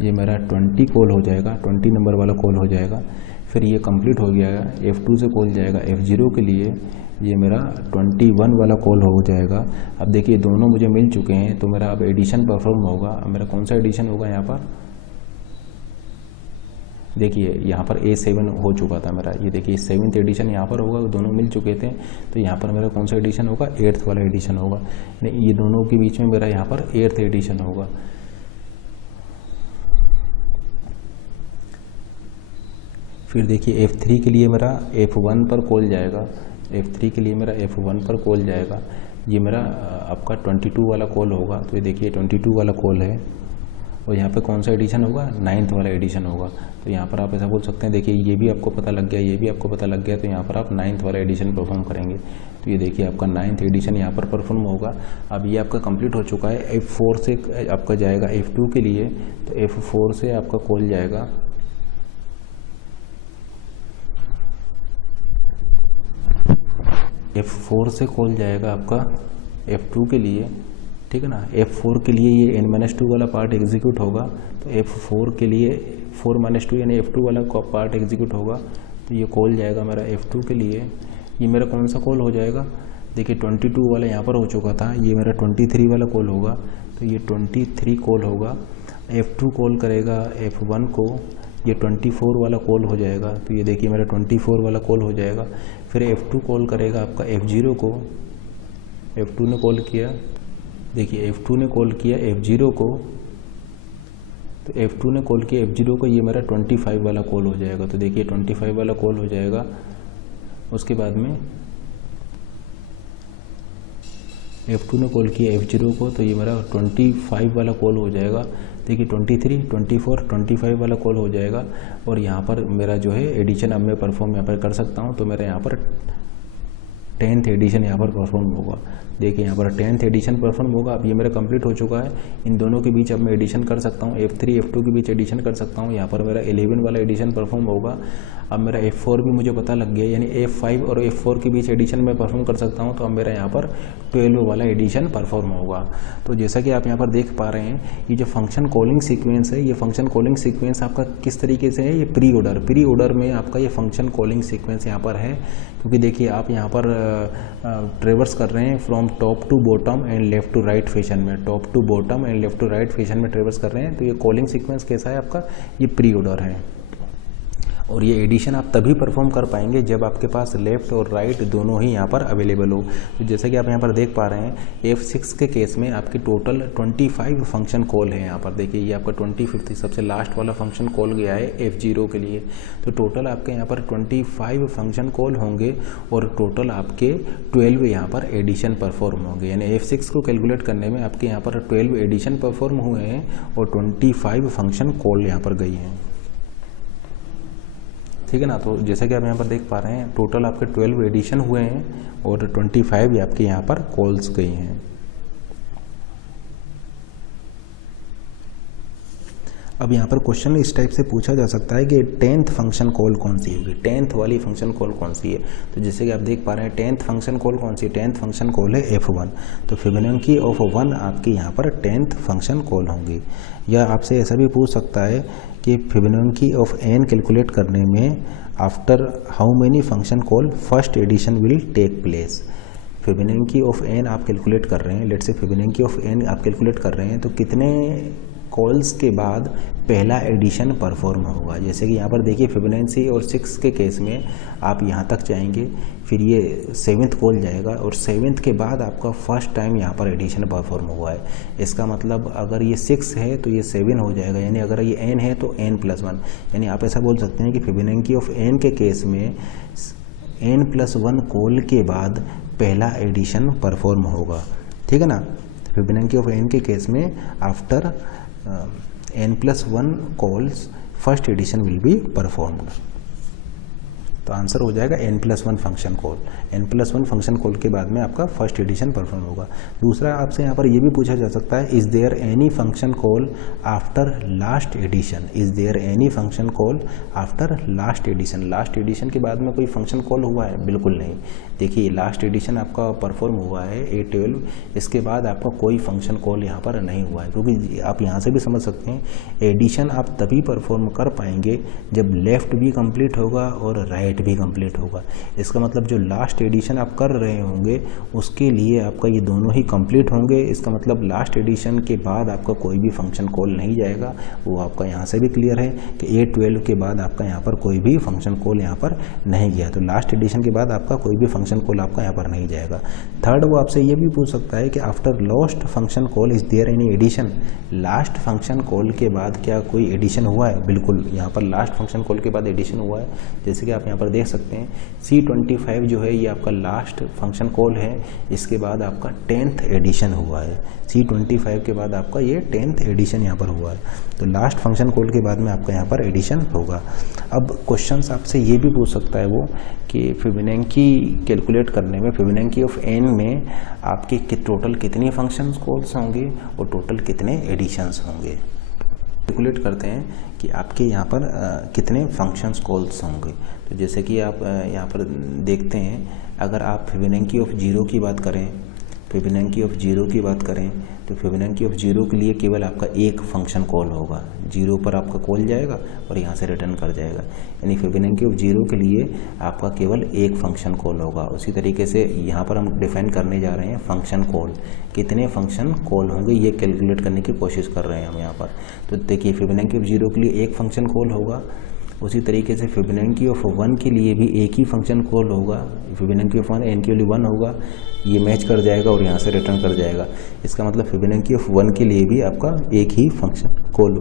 ये मेरा 20 कॉल हो जाएगा, 20 नंबर वाला कॉल हो जाएगा। फिर ये कंप्लीट हो गया। F2 से कॉल जाएगा F0 के लिए, ये मेरा 21 वाला कॉल हो जाएगा। अब देखिए दोनों मुझे मिल चुके हैं, तो मेरा अब एडिशन परफॉर्म होगा। अब मेरा कौन सा एडिशन होगा यहाँ पर, देखिए यहाँ पर A7 हो चुका था मेरा, ये देखिए 7th एडिशन यहाँ पर होगा, दोनों मिल चुके थे। तो यहाँ पर मेरा कौन सा एडिशन होगा, 8th वाला एडिशन होगा। ये दोनों के बीच में मेरा यहाँ पर 8th एडिशन होगा। फिर देखिए F3 के लिए मेरा F1 पर कॉल जाएगा, F3 के लिए मेरा F1 पर कॉल जाएगा। ये मेरा आपका 22 वाला कॉल होगा। तो ये देखिए 22 वाला कॉल है, और यहाँ पे कौन सा एडिशन होगा, 9th वाला एडिशन होगा। तो यहाँ पर आप ऐसा बोल सकते हैं, देखिए ये भी आपको पता लग गया, ये भी आपको पता लग गया, तो यहाँ पर आप 9th वाला एडिशन परफॉर्म करेंगे। तो ये देखिए आपका 9th एडिशन यहाँ पर परफॉर्म होगा। अब ये आपका कंप्लीट हो चुका है। F4 से आपका जाएगा F2 के लिए, तो F4 से आपका कॉल जाएगा, F4 से कॉल जाएगा आपका F2 के लिए, ठीक है ना। F4 के लिए ये n-2 वाला पार्ट एग्जीक्यूट होगा। तो F4 के लिए 4-2 यानी F2 वाला पार्ट एग्जीक्यूट होगा। तो ये कॉल जाएगा मेरा F2 के लिए। ये मेरा कौन सा कॉल हो जाएगा, देखिए 22 वाला यहाँ पर हो चुका था, ये मेरा 23 वाला कॉल होगा। तो ये 23 कॉल होगा। F2 कॉल करेगा F1 को, ये 24 वाला कॉल हो जाएगा। तो ये देखिए मेरा 24 वाला कॉल हो जाएगा। फिर F2 कॉल करेगा आपका F0 को, F2 ने कॉल किया, देखिए F2 ने कॉल किया F0 को, तो F2 ने कॉल किया F0 को, ये मेरा 25 वाला कॉल हो जाएगा। तो देखिए 25 वाला कॉल हो जाएगा। उसके बाद में F2 ने कॉल किया F0 को, तो ये मेरा 25 वाला कॉल हो जाएगा। देखिए 23, 24, 25 वाला कॉल हो जाएगा। और यहाँ पर मेरा जो है एडिशन अब मैं परफॉर्म यहाँ पर कर सकता हूँ। तो मेरा यहाँ पर 10th एडिशन यहाँ पर परफॉर्म होगा। देखिए यहाँ पर 10th एडिशन परफॉर्म होगा। अब ये मेरा कंप्लीट हो चुका है। इन दोनों के बीच अब मैं एडिशन कर सकता हूँ, F3 F2 के बीच एडिशन कर सकता हूँ। यहाँ पर मेरा 11 वाला एडिशन परफॉर्म होगा। अब मेरा F4 भी मुझे पता लग गया, यानी F5 और F4 के बीच एडिशन मैं परफॉर्म कर सकता हूँ। तो अब मेरा यहाँ पर 12 वाला एडिशन परफॉर्म होगा। तो जैसा कि आप यहाँ पर देख पा रहे हैं, ये जो फंक्शन कॉलिंग सीक्वेंस है, ये फंक्शन कॉलिंग सीक्वेंस आपका किस तरीके से है, ये प्री ऑर्डर में आपका ये फंक्शन कॉलिंग सीक्वेंस यहाँ पर है। क्योंकि देखिए आप यहाँ पर ट्रेवर्स कर रहे हैं from top to bottom and left to right fashion में, top to bottom and left to right fashion में ट्रेवर्स कर रहे हैं। तो ये कॉलिंग सीक्वेंस कैसा है आपका, ये प्री ऑर्डर है। और ये एडिशन आप तभी परफॉर्म कर पाएंगे जब आपके पास लेफ़्ट और राइट दोनों ही यहाँ पर अवेलेबल हो। तो जैसे कि आप यहाँ पर देख पा रहे हैं, F6 के केस में आपकी टोटल 25 फंक्शन कॉल है। यहाँ पर देखिए ये आपका 25 सबसे लास्ट वाला फंक्शन कॉल गया है F0 के लिए। तो टोटल आपके यहाँ पर 25 फंक्शन कॉल होंगे और टोटल आपके 12 यहाँ पर एडिशन परफॉर्म होंगे। यानी F6 को कैलकुलेट करने में आपके यहाँ पर 12 एडिशन परफॉर्म हुए हैं और 25 फंक्शन कॉल यहाँ पर गई हैं, ठीक है ना। तो जैसा कि आप यहाँ पर देख पा रहे हैं, टोटल आपके 12 एडिशन हुए हैं और 25 आपके यहाँ पर कॉल्स गई हैं। अब यहाँ पर क्वेश्चन इस टाइप से पूछा जा सकता है कि 10th फंक्शन कॉल कौन सी होगी, 10th वाली फंक्शन कॉल कौन सी है। तो जैसे कि आप देख पा रहे हैं 10th फंक्शन कॉल कौन सी है, 10th फंक्शन कॉल है F1। तो फिबोनाची ऑफ 1 आपकी यहाँ पर 10th फंक्शन कॉल होंगी। या आपसे ऐसा भी पूछ सकता है कि फिबोनाची ऑफ n कैलकुलेट करने में after how many function call first addition will take place. Fibonacci of n आप कैलकुलेट कर रहे हैं, let's say Fibonacci of n आप कैलकुलेट कर रहे हैं, तो कितने कॉल्स के बाद पहला एडिशन परफॉर्म होगा। जैसे कि यहाँ पर देखिए फिबोनाची और 6 के केस में आप यहाँ तक जाएंगे, फिर ये 7th कॉल जाएगा और 7th के बाद आपका फर्स्ट टाइम यहाँ पर एडिशन परफॉर्म हुआ है। इसका मतलब अगर ये 6 है तो ये 7 हो जाएगा, यानी अगर ये n है तो n+1। यानी आप ऐसा बोल सकते हैं कि फिबोनाची ऑफ n के केस में n+1 कॉल के बाद पहला एडिशन परफॉर्म होगा, ठीक है ना। फिबोनाची ऑफ n के केस में after n+1 calls first addition will be performed. तो आंसर हो जाएगा n+1 function call. n+1 function call के बाद में आपका फर्स्ट एडिशन परफॉर्म होगा। दूसरा आपसे यहाँ पर ये भी पूछा जा सकता है, is there any function call after last addition, is there any function call after last addition. Last addition के बाद में कोई फंक्शन कॉल हुआ है? बिल्कुल नहीं। देखिए लास्ट एडिशन आपका परफॉर्म हुआ है A12, इसके बाद आपका कोई फंक्शन कॉल यहाँ पर नहीं हुआ है। क्योंकि आप यहाँ से भी समझ सकते हैं एडिशन आप तभी परफॉर्म कर पाएंगे जब लेफ्ट भी कंप्लीट होगा और राइट नेट भी कंप्लीट होगा। इसका मतलब जो लास्ट एडिशन आप कर रहे होंगे उसके लिए आपका ये दोनों ही कंप्लीट होंगे। इसका मतलब लास्ट एडिशन के बाद आपका कोई भी फंक्शन कॉल नहीं जाएगा। वो आपका यहाँ से भी क्लियर है कि A12 के बाद आपका यहाँ पर कोई भी फंक्शन कॉल यहाँ पर नहीं गया, तो लास्ट एडिशन के बाद आपका कोई भी फंक्शन कॉल आपका यहाँ पर नहीं जाएगा। थर्ड, वो आपसे ये भी पूछ सकता है कि after last function call is there any addition, last function call के बाद क्या कोई एडिशन हुआ है? बिल्कुल, यहाँ पर लास्ट फंक्शन कॉल के बाद एडिशन हुआ है। जैसे कि आप यहाँ पर देख सकते हैं C25 जो है ये आपका लास्ट फंक्शन कॉल है, इसके बाद आपका 10th एडिशन हुआ है। C25 के बाद आपका ये 10th एडिशन यहाँ पर हुआ है, तो लास्ट फंक्शन कॉल के बाद में आपका यहाँ पर एडिशन होगा। अब क्वेश्चंस आपसे ये भी पूछ सकता है वो कि फिबोनाची कैलकुलेट करने में फिबोनाची ऑफ n में आपके टोटल कितने फंक्शन कॉल्स होंगे और टोटल कितने एडिशंस होंगे। कैलकुलेट करते हैं कि आपके यहाँ पर कितने फंक्शंस कॉल्स होंगे। तो जैसे कि आप यहाँ पर देखते हैं, अगर आप फिबोनाची ऑफ 0 की बात करें, फिबोनाची ऑफ 0 की बात करें तो फिबोनाची ऑफ 0 के लिए केवल आपका एक फंक्शन कॉल होगा। 0 पर आपका कॉल जाएगा और यहाँ से रिटर्न कर जाएगा, यानी फिबोनाची ऑफ 0 के लिए आपका केवल एक फंक्शन कॉल होगा। उसी तरीके से यहाँ पर हम डिफाइन करने जा रहे हैं फंक्शन कॉल, कितने फंक्शन कॉल होंगे ये कैलकुलेट करने की कोशिश कर रहे हैं हम यहाँ पर। तो देखिए फिबोनाची ऑफ 0 के लिए एक फंक्शन कॉल होगा, उसी तरीके से फिबोनाची ऑफ 1 के लिए भी एक ही फंक्शन कॉल होगा। फिबोनाची ऑफ 1 n के लिए 1 होगा, ये मैच कर जाएगा और यहाँ से रिटर्न कर जाएगा। इसका मतलब फिबोनाची ऑफ 1 के लिए भी आपका एक ही फंक्शन कॉल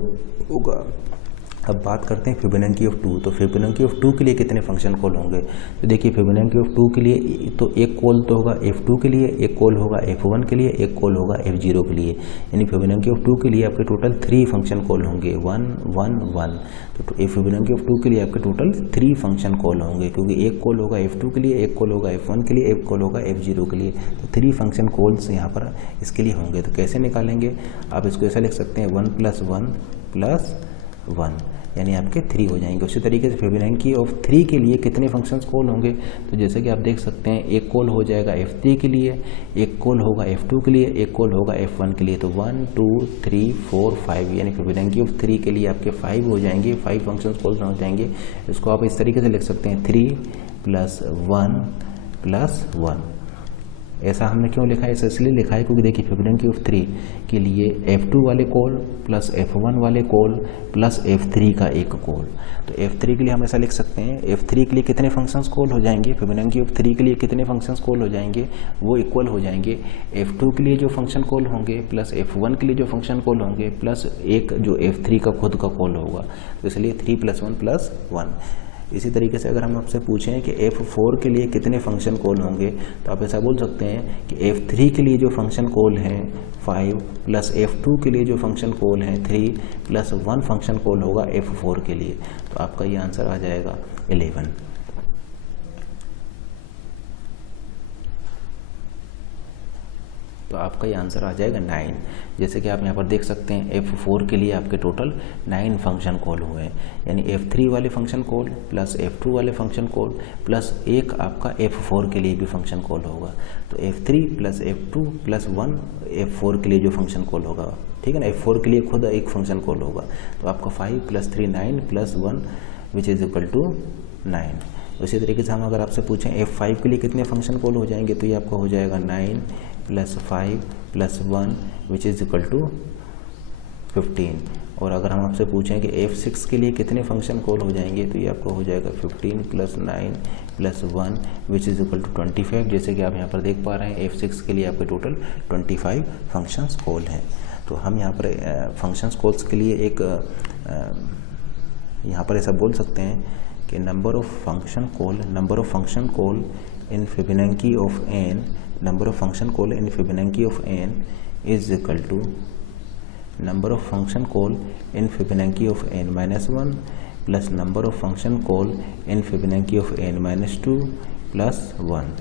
होगा। अब बात करते हैं फिबोनाची ऑफ 2। तो फिबोनाची ऑफ 2 के लिए कितने फंक्शन कॉल होंगे? तो देखिए फिबोनाची ऑफ 2 के लिए तो एक कॉल तो होगा F2 के लिए, एक कॉल होगा F1 के लिए, एक कॉल होगा F0 के लिए, यानी फिबोनाची ऑफ 2 के लिए आपके टोटल 3 फंक्शन कॉल होंगे, 1 1 1। तो फिबोनाची ऑफ 2 के लिए आपके टोटल 3 फंक्शन कॉल होंगे, क्योंकि एक कॉल होगा F2 के लिए, एक कॉल होगा F1 के लिए, एक कॉल होगा F0 के लिए। तो 3 फंक्शन कॉल्स यहाँ पर इसके लिए होंगे। तो कैसे निकालेंगे? आप इसको ऐसा लिख सकते हैं 1 + 1 + 1, यानी आपके 3 हो जाएंगे। उसी तरीके से फिबोनाची ऑफ 3 के लिए कितने फंक्शंस कॉल होंगे? तो जैसे कि आप देख सकते हैं एक कॉल हो जाएगा F3 के लिए, एक कॉल होगा F2 के लिए, एक कॉल होगा F1 के लिए। तो 1 2 3 4 5, यानी फिबोनाची ऑफ 3 के लिए आपके 5 हो जाएंगे, 5 फंक्शंस कॉल हो जाएंगे। इसको आप इस तरीके से लिख सकते हैं 3 + 1 + 1। ऐसा हमने क्यों लिखा है? ऐसा इसलिए लिखा है क्योंकि देखिए फिबोनाची ऑफ 3 के लिए F2 वाले कॉल प्लस F1 वाले कॉल प्लस F3 का एक कॉल। तो F3 के लिए हम ऐसा लिख सकते हैं, F3 के लिए कितने फंक्शंस कॉल हो जाएंगे? फिबोनाची ऑफ 3 के लिए कितने फंक्शंस कॉल हो जाएंगे? वो इक्वल हो जाएंगे F2 के लिए जो फंक्शन कॉल होंगे प्लस F1 के लिए जो फंक्शन कॉल होंगे प्लस एक जो F3 का खुद का कॉल होगा। तो इसलिए 3 + 1 + 1। इसी तरीके से अगर हम आपसे पूछें कि F4 के लिए कितने फंक्शन कॉल होंगे, तो आप ऐसा बोल सकते हैं कि F3 के लिए जो फंक्शन कॉल हैं 5 प्लस F2 के लिए जो फंक्शन कॉल हैं 3 + 1 फंक्शन कॉल होगा F4 के लिए। तो आपका ये आंसर आ जाएगा 11। तो आपका ये आंसर आ जाएगा 9। जैसे कि आप यहाँ पर देख सकते हैं F4 के लिए आपके टोटल 9 फंक्शन कॉल हुए हैं, यानी F3 वाले फंक्शन कॉल प्लस F2 वाले फंक्शन कॉल प्लस एक आपका F4 के लिए भी फंक्शन कॉल होगा। तो F3 + F2 + 1 F4 के लिए जो फंक्शन कॉल होगा, ठीक है ना, F4 के लिए खुद एक फंक्शन कॉल होगा। तो आपका 5 + 3 9 + 1 विच इज़ इक्वल टू 9। उसी तरीके से हम अगर आपसे पूछें F5 के लिए कितने फंक्शन कॉल हो जाएंगे, तो ये आपका हो जाएगा 9 + 5 + 1 विच इज़ इक्वल टू 15। और अगर हम आपसे पूछें कि F6 के लिए कितने फंक्शन कॉल हो जाएंगे, तो ये आपका हो जाएगा 15 + 9 + 1 विच इज़ इक्वल टू 25। जैसे कि आप यहाँ पर देख पा रहे हैं F6 के लिए आपके टोटल 25 फंक्शंस कॉल हैं। तो हम यहाँ पर फंक्शंस कॉल्स के लिए एक यहाँ पर ऐसा बोल सकते हैं कि number of function call in Fibonacci of n, number of function call in Fibonacci of n is equal to number of function call in Fibonacci of n - 1 plus number of function call in Fibonacci of n - 2 plus 1।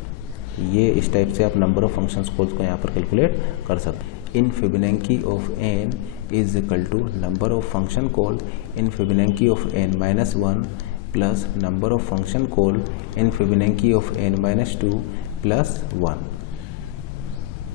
ये इस type से आप number of functions calls को यहाँ पर calculate कर सकते हैं। इन Fibonacci of n is equal to number of function call in Fibonacci of n - 1 plus number of function call in Fibonacci of n - 2 plus 1।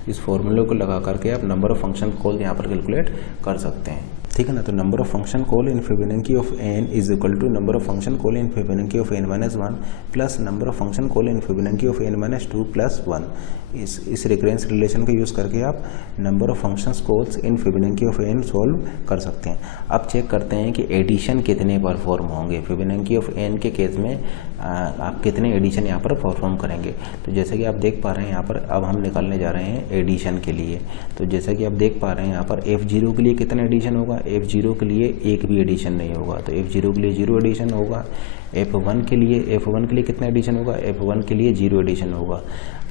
इस फॉर्मूले को लगा करके आप नंबर ऑफ फंक्शन कॉल यहाँ पर कैलकुलेट कर सकते हैं। ठीक है ना। तो number of function call in Fibonacci of n is equal to number of function call in Fibonacci of n-1 plus number of function call in Fibonacci of n-2 plus 1। इस रिकरेंस रिलेशन का use करके आप number of functions calls in Fibonacci of n solve कर सकते हैं। अब check करते हैं कि एडिशन कितने परफॉर्म होंगे फिबोनाची ऑफ n के केस में। आप कितने एडिशन यहाँ पर परफॉर्म करेंगे। तो जैसे कि आप देख पा रहे हैं यहाँ पर अब हम निकालने जा रहे हैं एडिशन के लिए। तो जैसा कि आप देख पा रहे हैं यहाँ पर f0 के लिए कितना एडिशन होगा, f0 के लिए एक भी एडिशन नहीं होगा, तो f0 के लिए 0 एडिशन होगा। f1 के लिए कितना एडिशन होगा, f1 के लिए 0 एडिशन होगा।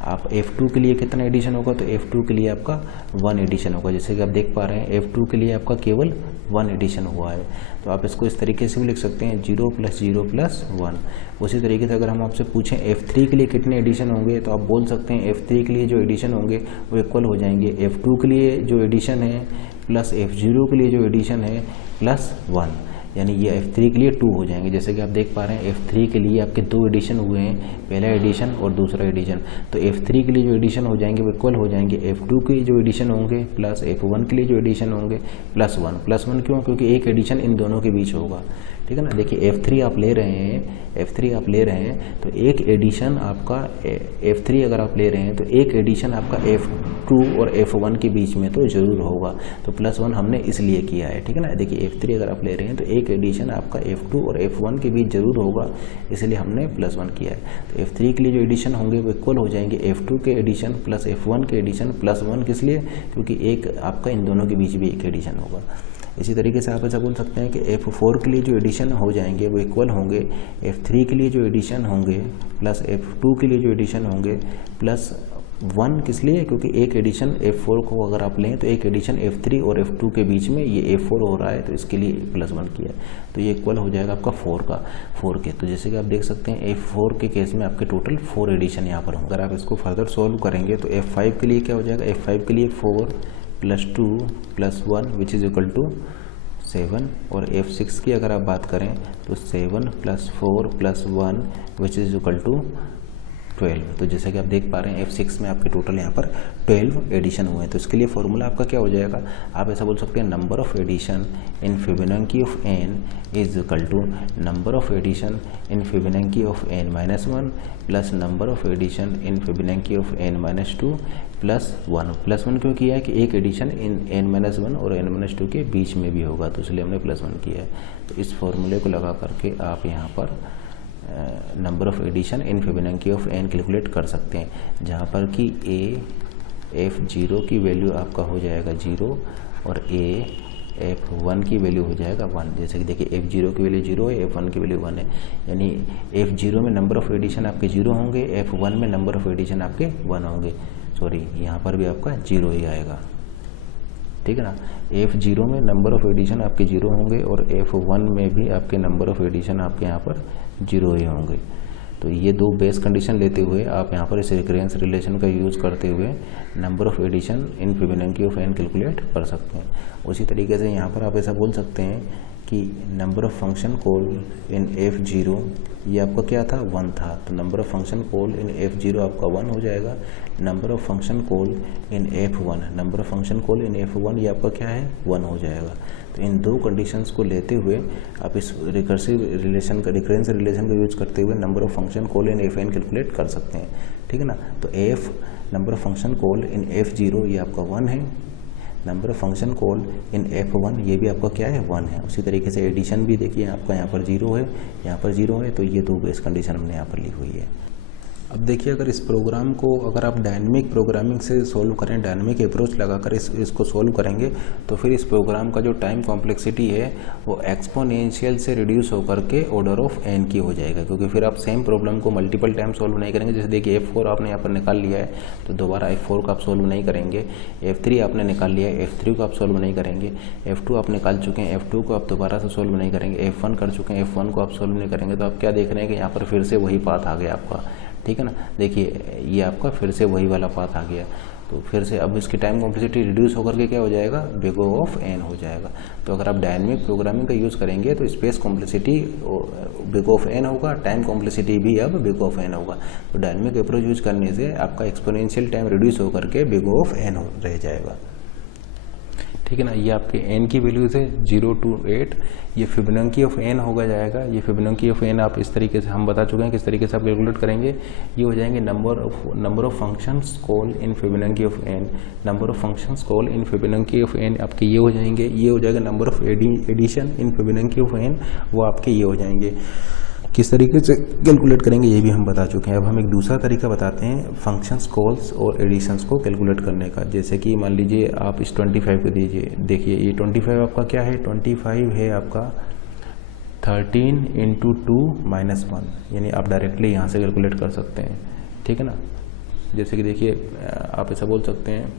आप f2 के लिए कितना एडिशन होगा, तो f2 के लिए आपका 1 एडिशन होगा। जैसे कि आप देख पा रहे हैं f2 के लिए आपका केवल 1 एडिशन हुआ है। तो आप इसको इस तरीके से भी लिख सकते हैं 0 + 0 + 1। उसी तरीके से अगर हम आपसे पूछें f3 के लिए कितने एडिशन होंगे, तो आप बोल सकते हैं f3 के लिए जो एडिशन होंगे वो इक्वल हो जाएंगे f2 के लिए जो एडिशन है प्लस f0 के लिए जो एडिशन है प्लस 1, यानी ये f3 के लिए 2 हो जाएंगे। जैसे कि आप देख पा रहे हैं f3 के लिए आपके 2 एडिशन हुए हैं, पहला एडिशन और दूसरा एडिशन। तो f3 के लिए जो एडिशन हो जाएंगे वो इक्वल हो जाएंगे f2 के जो एडिशन होंगे प्लस f1 के लिए जो एडिशन होंगे प्लस 1 क्यों, क्योंकि एक एडिशन इन दोनों के बीच होगा। ठीक है ना। देखिए f3 आप ले रहे हैं तो एक एडिशन आपका f3 अगर आप ले रहे हैं तो एक एडिशन आपका f2 और f1 के बीच में तो ज़रूर होगा। तो +1 हमने इसलिए किया है। ठीक है ना। देखिए f3 अगर आप ले रहे हैं तो एक एडिशन आपका f2 और f1 के बीच ज़रूर होगा, इसलिए हमने +1 किया है। तो f3 के लिए जो एडिशन होंगे वो इक्वल हो जाएंगे f2 के एडिशन प्लस f1 के एडिशन प्लस 1, किस लिए, क्योंकि एक आपका इन दोनों के बीच भी एक एडिशन होगा। इसी तरीके से आप ऐसा बोल सकते हैं कि f4 के लिए जो एडिशन हो जाएंगे वो इक्वल होंगे f3 के लिए जो एडिशन होंगे प्लस f2 के लिए जो एडिशन होंगे प्लस 1, किस लिए, क्योंकि एक एडिशन f4 को अगर आप लें तो एक एडिशन f3 और f2 के बीच में ये f4 हो रहा है, तो इसके लिए +1 किया है। तो ये इक्वल हो जाएगा आपका 4 के। तो जैसे कि आप देख सकते हैं f4 के केस में आपके टोटल 4 एडिशन यहाँ पर होंगे। अगर आप इसको फर्दर सॉल्व करेंगे तो f5 के लिए क्या हो जाएगा, f5 के लिए 4 + 2 + 1 विच इज़ इक्वल टू 7। और f6 की अगर आप बात करें तो 7 + 4 + 1 विच इज़ इक्वल टू 12। तो जैसे कि आप देख पा रहे हैं f6 में आपके टोटल यहाँ पर 12 एडिशन हुए हैं। तो इसके लिए फॉर्मूला आपका क्या हो जाएगा, आप ऐसा बोल सकते हैं number of addition in Fibonacci of n is equal to number of addition in Fibonacci of n-1 plus number of addition in Fibonacci of n-2 plus 1 क्यों किया है कि एक एडिशन इन n-1 और n-2 के बीच में भी होगा, तो इसलिए हमने +1 किया है। तो इस फॉर्मूले को लगा करके आप यहाँ पर number of addition in Fibonacci of n calculate कर सकते हैं, जहाँ पर कि f0 की वैल्यू आपका हो जाएगा 0 और f1 की वैल्यू हो जाएगा 1। जैसे कि देखिए f0 की वैल्यू 0 है, f1 की वैल्यू 1 है, यानी f0 में नंबर ऑफ एडिशन आपके 0 होंगे, f1 में नंबर ऑफ एडिशन आपके 1 होंगे। सॉरी, यहाँ पर भी आपका 0 ही आएगा। ठीक है ना। f0 में नंबर ऑफ एडिशन आपके 0 होंगे और f1 में भी आपके नंबर ऑफ एडिशन आपके यहाँ पर 0 ही होंगे। तो ये दो बेस कंडीशन लेते हुए आप यहाँ पर इस रिकरेंस रिलेशन का यूज़ करते हुए number of addition in Fibonacci of n calculate कर सकते हैं। उसी तरीके से यहाँ पर आप ऐसा बोल सकते हैं कि number of function call in f0 ये आपका क्या था, 1 था, तो number of function call in f0 आपका 1 हो जाएगा। Number of function call in f1 ये आपका क्या है, 1 हो जाएगा। तो इन दो कंडीशंस को लेते हुए आप इस रिकरेंस रिलेशन का यूज करते हुए number of function call in fn calculate कर सकते हैं। ठीक है ना। तो number of function call in f0 ये आपका 1 है, number of function call in f1 ये भी आपका क्या है, 1 है। उसी तरीके से एडिशन भी देखिए आपका यहाँ पर 0 है, यहाँ पर 0 है, तो ये दो बेस कंडीशन हमने यहाँ पर ली हुई है। अब देखिए अगर इस प्रोग्राम को अगर आप डायनेमिक प्रोग्रामिंग से सॉल्व करें, डायनेमिक अप्रोच लगाकर इसको सॉल्व करेंगे तो फिर इस प्रोग्राम का जो टाइम कॉम्प्लेक्सिटी है वो एक्सपोनेंशियल से रिड्यूस होकर के ऑर्डर ऑफ n की हो जाएगा, क्योंकि फिर आप सेम प्रॉब्लम को मल्टीपल टाइम सॉल्व नहीं करेंगे। जैसे देखिए f4 आपने यहाँ पर निकाल लिया है तो दोबारा f4 को आप सॉल्व नहीं करेंगे, f3 आपने निकाल लिया है f3 को आप सॉल्व नहीं करेंगे, f2 आप निकाल चुके हैं f2 को आप दोबारा से सॉल्व नहीं करेंगे, f1 कर चुके हैं f1 को आप सॉल्व नहीं करेंगे। तो आप क्या देख रहे हैं कि यहाँ पर फिर से वही पाथ आ गया आपका। ठीक है ना। देखिए ये आपका फिर से वही वाला पाथ आ गया, तो फिर से अब इसकी टाइम कॉम्प्लेक्सिटी रिड्यूस होकर के क्या हो जाएगा, बिग O ऑफ n हो जाएगा। तो अगर आप डायनेमिक प्रोग्रामिंग का यूज़ करेंगे तो space complexity big O of n होगा, टाइम कॉम्प्लेक्सिटी भी अब बिग O ऑफ n होगा। तो डायनेमिक अप्रोच यूज करने से आपका एक्सपोनेंशियल टाइम रिड्यूस होकर के बिग O ऑफ n रह जाएगा। ठीक है ना। ये आपके n की वैल्यूज़ है 0 to 8, ये फिबोनाची ऑफ n होगा जाएगा। ये फिबोनाची ऑफ n आप इस तरीके से हम बता चुके हैं किस तरीके से आप कैलकुलेट करेंगे। ये हो जाएंगे number of functions call in Fibonacci of n, number of functions call in Fibonacci of n आपके ये हो जाएंगे। ये हो जाएगा number of addition in Fibonacci of n, वो आपके ये हो जाएंगे। किस तरीके से कैलकुलेट करेंगे ये भी हम बता चुके हैं। अब हम एक दूसरा तरीका बताते हैं फंक्शंस कॉल्स और एडिशंस को कैलकुलेट करने का। जैसे कि मान लीजिए आप इस 25 को दीजिए, देखिए ये 25 आपका क्या है, 25 है आपका 13 × 2 - 1, यानी आप डायरेक्टली यहाँ से कैलकुलेट कर सकते हैं, ठीक है ना। जैसे कि देखिए आप ऐसा बोल सकते हैं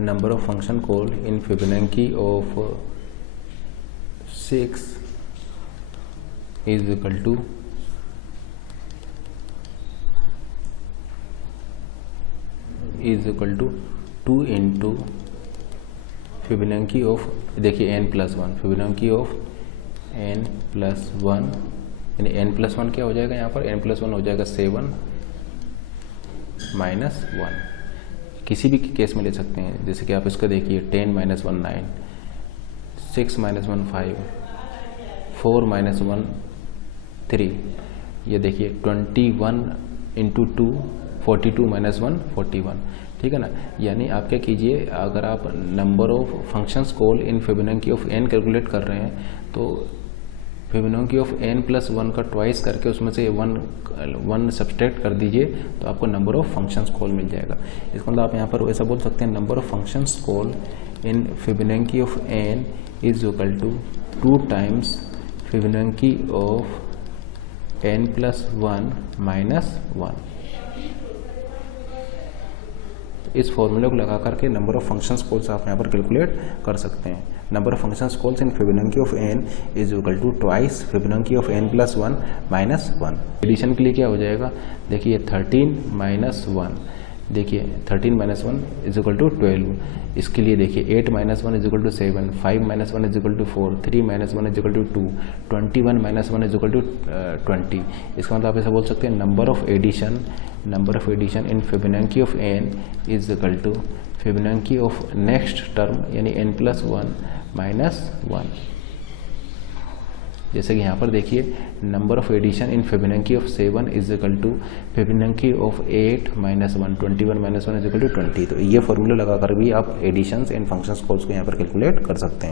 number of function call in Fibonacci of 6 is equal to 2 into Fibonacci of, देखिए n+1, फिबोनाची ऑफ n+1, यानी n+1 क्या हो जाएगा यहाँ पर, n+1 हो जाएगा 7 - 1। किसी भी केस में ले सकते हैं, जैसे कि आप इसका देखिए 10 - 1 9, 6 - 1 5, 4 - 1 3, ये देखिए 21 × 2 42 - 1 41, ठीक है ना। यानी आप क्या कीजिए, अगर आप number of functions call in Fibonacci of n calculate कर रहे हैं तो फिबोनाची ऑफ n+1 का ट्वाइस करके उसमें से 1 सब्सट्रैक्ट कर दीजिए तो आपको नंबर ऑफ फंक्शंस कॉल मिल जाएगा। इसका मतलब आप यहाँ पर ऐसा बोल सकते हैं number of functions call in Fibonacci of n is equal to 2 times Fibonacci of n+1 - 1। इस फॉर्मूले को लगा करके नंबर ऑफ फंक्शंस कॉल्स आप यहाँ पर कैलकुलेट कर सकते हैं। Number of functions calls in Fibonacci of n is equal to twice Fibonacci of n+1 - 1। Addition के लिए क्या हो जाएगा, देखिए 13 - 1, देखिए 13 - 1 इज इक्वल टू 12। इसके लिए देखिए 8 - 1 is equal to 7, 5 - 1 is equal to 4, 3 - 1 is equal to 2, 21 - 1 is equal to 20। इसका मतलब आप ऐसा बोल सकते हैं number of addition in Fibonacci of n is equal to Fibonacci of next term यानी n+1 - 1। जैसे कि यहाँ पर देखिए number of addition in Fibonacci of 7 is equal to Fibonacci of 8 - 1, 21 - 1 is equal to 20। तो ये फॉर्मूला लगाकर भी आप एडिशंस इन फंक्शंस कॉल्स को यहाँ पर कैलकुलेट कर सकते